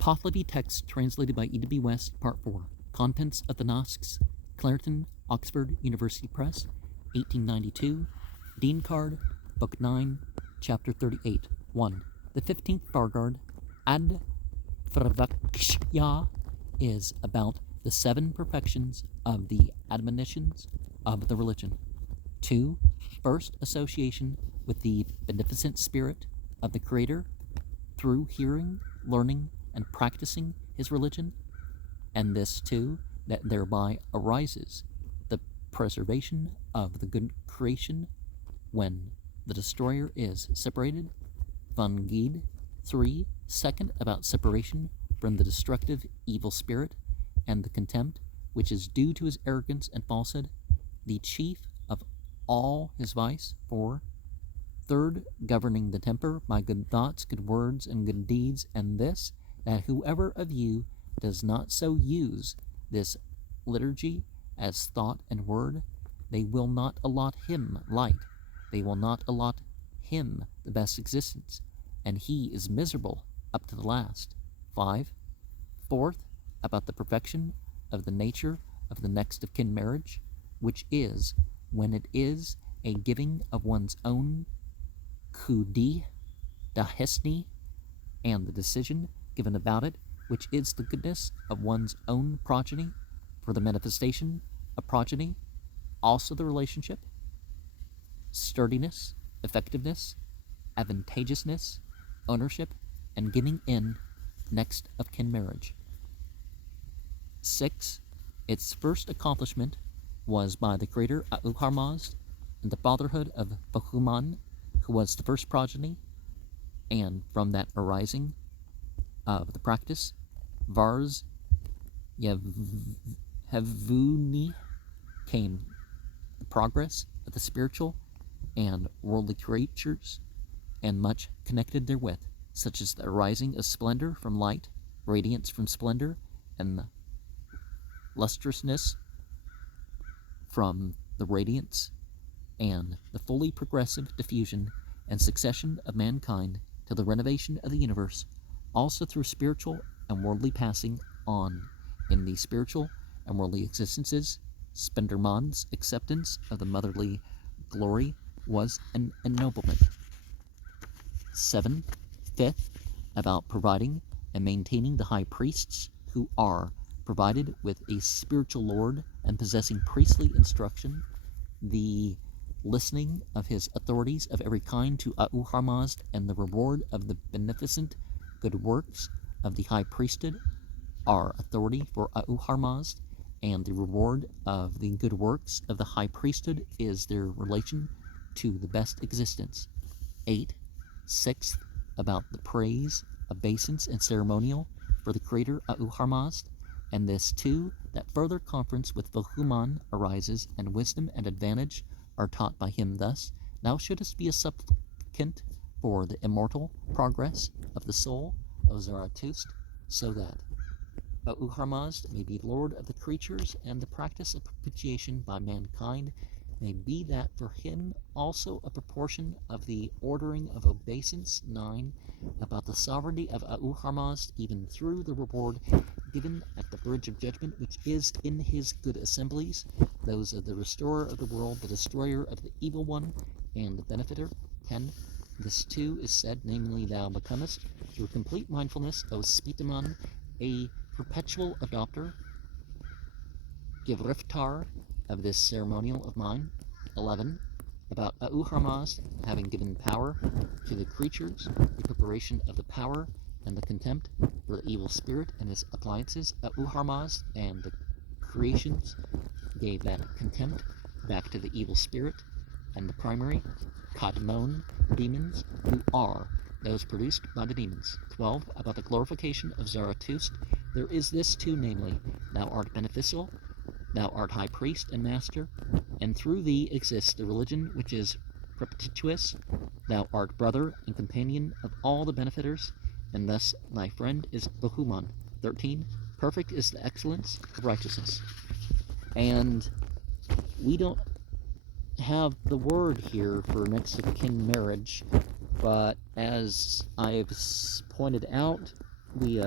Pahlavi text translated by E.W. West, Part 4. Contents of the Nasks, Clarendon, Oxford University Press, 1892. Dinkard, Book 9, Chapter 38. 1. The 15th Vargard, Ad Fravakshya, is about the 7 perfections of the admonitions of the religion. 2. First association with the beneficent spirit of the Creator through hearing, learning, and practicing his religion, and this too, that thereby arises the preservation of the good creation when the destroyer is separated. Van Gede. 3. Second, about separation from the destructive evil spirit and the contempt which is due to his arrogance and falsehood, the chief of all his vice. 4. Third, governing the temper by good thoughts, good words, and good deeds, and this, that whoever of you does not so use this liturgy as thought and word, they will not allot him light, they will not allot him the best existence, and he is miserable up to the last. 5. Fourth, about the perfection of the nature of the next of kin marriage, which is, when it is a giving of one's own kudi dahesni, and the decision given about it, which is the goodness of one's own progeny, for the manifestation of progeny, also the relationship, sturdiness, effectiveness, advantageousness, ownership, and giving in next of kin marriage. 6. Its first accomplishment was by the greater Auharmazd and the fatherhood of Bahuman, who was the first progeny, and from that arising of the practice, Vars Yevuni came the progress of the spiritual and worldly creatures, and much connected therewith, such as the arising of splendor from light, radiance from splendor, and lustrousness from the radiance, and the fully progressive diffusion and succession of mankind to the renovation of the universe, also through spiritual and worldly passing on in the spiritual and worldly existences. Spenderman's acceptance of the motherly glory was an ennoblement. 7. Fifth, about providing and maintaining the high priests, who are provided with a spiritual lord and possessing priestly instruction, the listening of his authorities of every kind to Auharmazd, and the reward of the beneficent good works of the high priesthood are authority for Auharmazd, and the reward of the good works of the high priesthood is their relation to the best existence. 8. Sixth, about the praise, obeisance, and ceremonial for the Creator Auharmazd, and this too, that further conference with Vahuman arises, and wisdom and advantage are taught by him thus: thou shouldest be a supplicant for the immortal progress of the soul of Zarathustra, so that Auharmazd may be lord of the creatures, and the practice of propitiation by mankind may be that for him also a proportion of the ordering of obeisance. 9. About the sovereignty of Auharmazd, even through the reward given at the bridge of judgment, which is in his good assemblies, those of the restorer of the world, the destroyer of the evil one, and the benefiter. 10. This too is said, namely, thou becomest, through complete mindfulness, O Spitaman, a perpetual adopter, Givriftar, of this ceremonial of mine. 11. About Auharmazd having given power to the creatures, the preparation of the power and the contempt for the evil spirit and its appliances. Auharmazd and the creations gave that contempt back to the evil spirit and the primary Kadmon demons, who are those produced by the demons. 12. About the glorification of Zarathustra, there is this too, namely, thou art beneficial, thou art high priest and master, and through thee exists the religion which is perpetuous. Thou art brother and companion of all the benefiters, and thus thy friend is Bahuman. 13. Perfect is the excellence of righteousness. And we don't have the word here for next of kin marriage, but as I've pointed out, we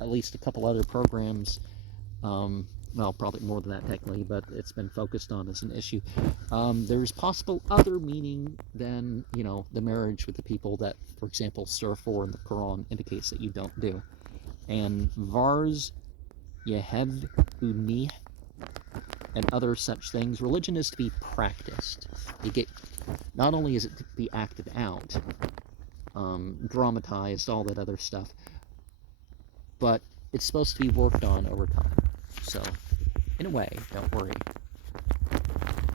at least a couple other programs, well, probably more than that technically, but it's been focused on as an issue. There's possible other meaning than, the marriage with the people that, for example, Surah 4 in the Quran indicates that you don't do. And Vars, Yehev, Unih, and other such things. Religion is to be practiced. Not only is it to be acted out, dramatized, all that other stuff, but it's supposed to be worked on over time. So, in a way, don't worry.